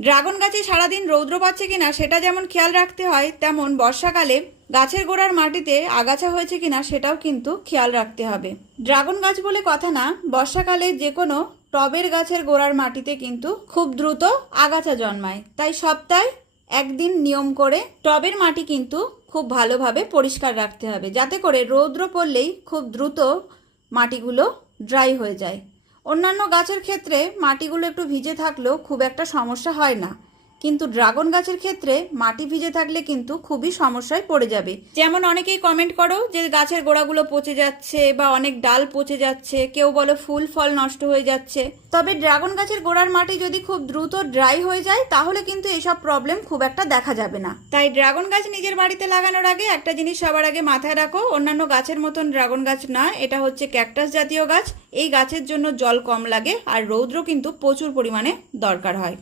Dragon গাছে সারাদিন রৌদ্র পাচ্ছে কিনা সেটা যেমন খেয়াল রাখতে হয়, তেমন বর্ষাকালে গাছের গোড়ার মাটিতে আগাছা হয়েছে কিনা সেটাও কিন্তু খেয়াল রাখতে হবে। ড্রাগন গাছ বলে কথা না, বর্ষাকালে যে কোনো টবের গাছের গোড়ার মাটিতে কিন্তু খুব দ্রুত আগাছা জন্মায়। তাই সপ্তাহে একদিন নিয়ম করে টবের মাটি কিন্তু খুব ভালোভাবে পরিষ্কার রাখতে হবে, যাতে করে রৌদ্র পড়লেই খুব দ্রুত মাটিগুলো ড্রাই হয়ে যায়। অন্যান্য গাছের ক্ষেত্রে মাটিগুলো একটু ভিজে থাকলেও খুব একটা সমস্যা হয় না, কিন্তু ড্রাগন গাছের ক্ষেত্রে মাটি ভিজে থাকলে কিন্তু খুবই সমস্যায় পড়ে যাবে। যেমন অনেকেই কমেন্ট করো যে গাছের গোড়াগুলো পচে যাচ্ছে বা অনেক ডাল পচে যাচ্ছে, কেউ বলো ফুল ফল নষ্ট হয়ে যাচ্ছে। তবে ড্রাগন গাছের গোড়ার মাটি যদি খুব দ্রুত ড্রাই হয়ে যায় তাহলে কিন্তু এইসব প্রবলেম খুব একটা দেখা যাবে না। তাই ড্রাগন গাছ নিজের বাড়িতে লাগানোর আগে একটা জিনিস সবার আগে মাথায় রাখো, অন্যান্য গাছের মতন ড্রাগন গাছ না, এটা হচ্ছে ক্যাকটাস জাতীয় গাছ। এই গাছের জন্য জল কম লাগে আর রৌদ্র কিন্তু প্রচুর পরিমাণে দরকার হয়।